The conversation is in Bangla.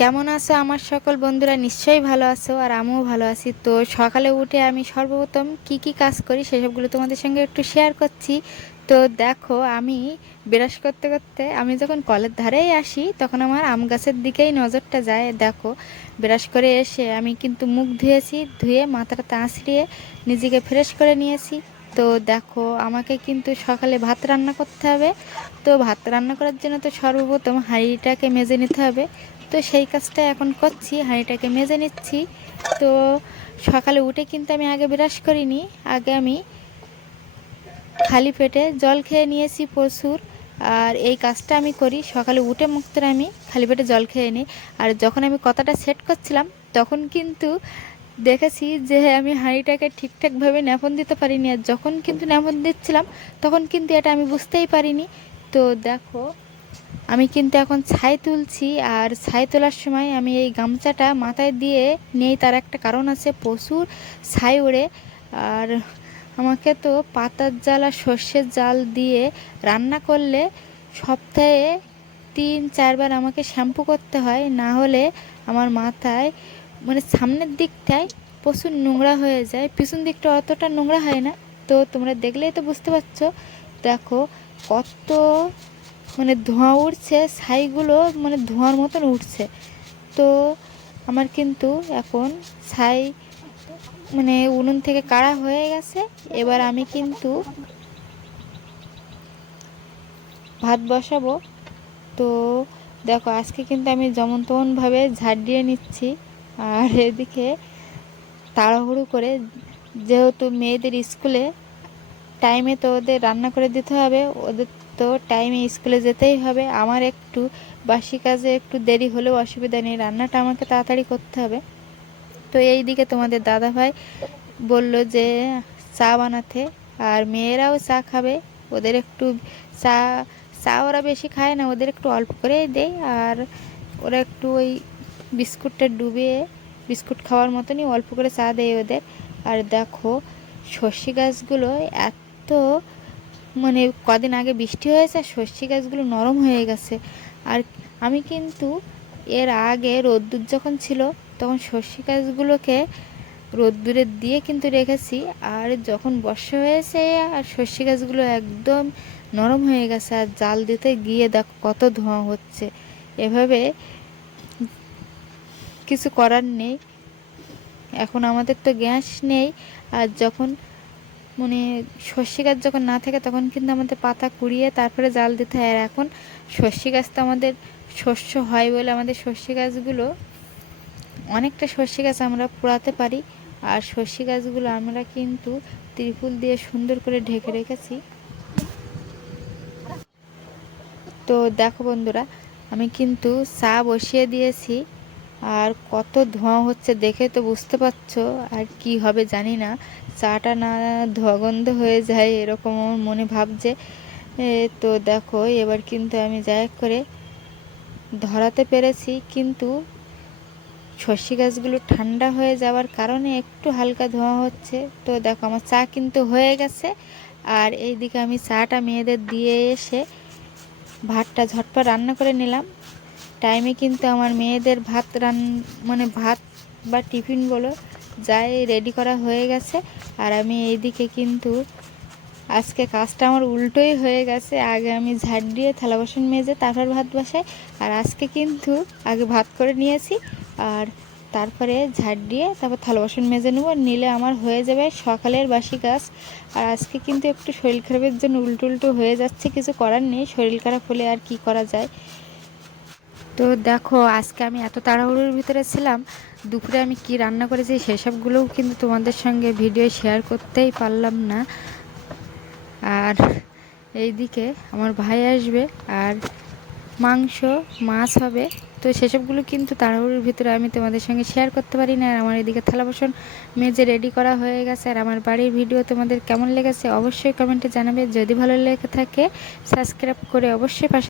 কেমন আছো আমার সকল বন্ধুরা? নিশ্চয়ই ভালো আছো, আর আমিও ভালো আছি। তো সকালে উঠে আমি সর্বপ্রথম কি কি কাজ করি সেসবগুলো তোমাদের সঙ্গে একটু শেয়ার করছি। তো দেখো, আমি ব্রাশ করতে করতে আমি যখন কলের ধারেই আসি তখন আমার আম গাছের দিকেই নজরটা যায়। দেখো, ব্রাশ করে এসে আমি কিন্তু মুখ ধুয়েছি, ধুয়ে মাথাটা আঁচড়িয়ে নিজেকে ফ্রেশ করে নিয়েছি। তো দেখো, আমাকে কিন্তু সকালে ভাত রান্না করতে হবে। তো ভাত রান্না করার জন্য তো সর্বপ্রথম হাঁড়িটাকে মেজে নিতে হবে। তো সেই কাজটা এখন করছি, হাঁড়িটাকে মেজে নিচ্ছি। তো সকালে উঠে কিন্তু আমি আগে ব্রাশ করিনি, আগে আমি খালি পেটে জল খেয়ে নিয়েছি প্রচুর। আর এই কাজটা আমি করি সকালে উঠে, মুক্ত আমি খালি পেটে জল খেয়ে নিই। আর যখন আমি কথাটা সেট করছিলাম তখন কিন্তু দেখেছি যে আমি হাঁড়িটাকে ঠিকঠাকভাবে ন্যাপন দিতে পারিনি। আর যখন কিন্তু ন্যাপন দিচ্ছিলাম তখন কিন্তু এটা আমি বুঝতেই পারিনি। তো দেখো, আমি কিন্তু এখন ছাই তুলছি। আর ছাই তোলার সময় আমি এই গামছাটা মাথায় দিয়ে নেই, তার একটা কারণ আছে, প্রচুর ছাই ওড়ে। আর আমাকে তো পাতার জাল আর সর্ষের জাল দিয়ে রান্না করলে সপ্তাহে 3-4 বার আমাকে শ্যাম্পু করতে হয়, না হলে আমার মাথায় মানে সামনের দিকটায় প্রচুর নোংরা হয়ে যায়, পিছন দিকটা অতটা নোংরা হয় না। তো তোমরা দেখলেই তো বুঝতে পারছো। দেখো কত মানে ধোঁয়া উঠছে, ছাইগুলো মানে ধোঁয়ার মতন উঠছে। তো আমার কিন্তু এখন ছাই মানে উনুন থেকে কাড়া হয়ে গেছে। এবার আমি কিন্তু ভাত বসাবো। তো দেখো, আজকে কিন্তু আমি যেমন তেমনভাবে ঝাড় দিয়ে নিচ্ছি। আর এদিকে তাড়াহুড়ো করে, যেহেতু মেয়েদের স্কুলে টাইমে তো ওদের রান্না করে দিতে হবে, ওদের তো টাইমে স্কুলে যেতেই হবে। আমার একটু বাসি কাজে একটু দেরি হলেও অসুবিধা নেই, রান্নাটা আমাকে তাড়াতাড়ি করতে হবে। তো এই দিকে তোমাদের দাদাভাই বলল যে চা বানাতে, আর মেয়েরাও চা খাবে। ওদের একটু চা চা ওরা বেশি খায় না, ওদের একটু অল্প করেই দেয়। আর ওরা একটু ওই বিস্কুটটা ডুবিয়ে বিস্কুট খাওয়ার মতনই অল্প করে চা দেয় ওদের। আর দেখো, সর্ষে গাছগুলো এত মানে কদিন আগে বৃষ্টি হয়েছে আর সর্ষে গাছগুলো নরম হয়ে গেছে। আর আমি কিন্তু এর আগে রোদ্দুর যখন ছিল তখন সর্ষে গাছগুলোকে রোদ্দুরে দিয়ে কিন্তু রেখেছি। আর যখন বর্ষা হয়েছে আর সর্ষে গাছগুলো একদম নরম হয়ে গেছে, আর জাল দিতে গিয়ে দেখো কত ধোঁয়া হচ্ছে। এভাবে কিছু করার নেই, এখন আমাদের তো গ্যাস নেই। আর যখন মানে সর্ষে গাছ যখন না থাকে তখন কিন্তু আমাদের পাতা কুড়িয়ে তারপরে জাল দিতে হয়। আর এখন সর্ষে গাছ তো আমাদের শস্য হয় বলে আমাদের সর্ষে গাছগুলো অনেকটা সর্ষে গাছ আমরা পোড়াতে পারি। আর সর্ষে গাছগুলো আমরা কিন্তু ত্রিপল দিয়ে সুন্দর করে ঢেকে রেখেছি। তো দেখো বন্ধুরা, আমি কিন্তু চা বসিয়ে দিয়েছি। আর কত ধোঁয়া হচ্ছে দেখে তো বুঝতে পারছো। আর কি হবে জানি না, চাটা না ধোঁয়া গন্ধ হয়ে যায় এরকম আমার মনে ভাবছে। তো দেখো, এবার কিন্তু আমি যাই করে ধরাতে পেরেছি, কিন্তু সর্ষে গাছগুলো ঠান্ডা হয়ে যাওয়ার কারণে একটু হালকা ধোঁয়া হচ্ছে। তো দেখো, আমার চা কিন্তু হয়ে গেছে। আর এইদিকে আমি চাটা মেয়েদের দিয়ে এসে ভাতটা ঝটপট রান্না করে নিলাম। টাইমে কিন্তু আমার মেয়েদের মানে ভাত বা টিফিন বলো যাই রেডি করা হয়ে গেছে। আর আমি এইদিকে কিন্তু আজকে কাজটা আমার উল্টোই হয়ে গেছে, আগে আমি ঝাড় দিয়ে থালা বাসন মেজে তারপর ভাত বসাই। আর আজকে কিন্তু আগে ভাত করে নিয়েছি, আর তারপরে ঝাড় দিয়ে তারপর থালা বাসন মেজে নেবো, নিলে আমার হয়ে যাবে সকালের বাসি কাজ। আর আজকে কিন্তু একটু শরীর খারাপের জন্য উল্টো উল্টো হয়ে যাচ্ছে, কিছু করার নেই, শরীর খারাপ হলে আর কি করা যায়। তো দেখো, আজকে আমি এত তাড়াহুড়োর ভিতরে ছিলাম, দুপুরে আমি কি রান্না করেছি সেসবগুলোও কিন্তু তোমাদের সঙ্গে ভিডিও শেয়ার করতেই পারলাম না। আর এইদিকে আমার ভাই আসবে, আর মাংস মাছ হবে। তো সেসবগুলো কিন্তু তাড়াহুড়োর ভিতরে আমি তোমাদের সঙ্গে শেয়ার করতে পারি না। আর আমার এদিকে থালা বাসন মেজে রেডি করা হয়ে গেছে। আর আমার বাড়ির ভিডিও তোমাদের কেমন লেগেছে অবশ্যই কমেন্টে জানাবে। যদি ভালো লেগে থাকে সাবস্ক্রাইব করে অবশ্যই পাশে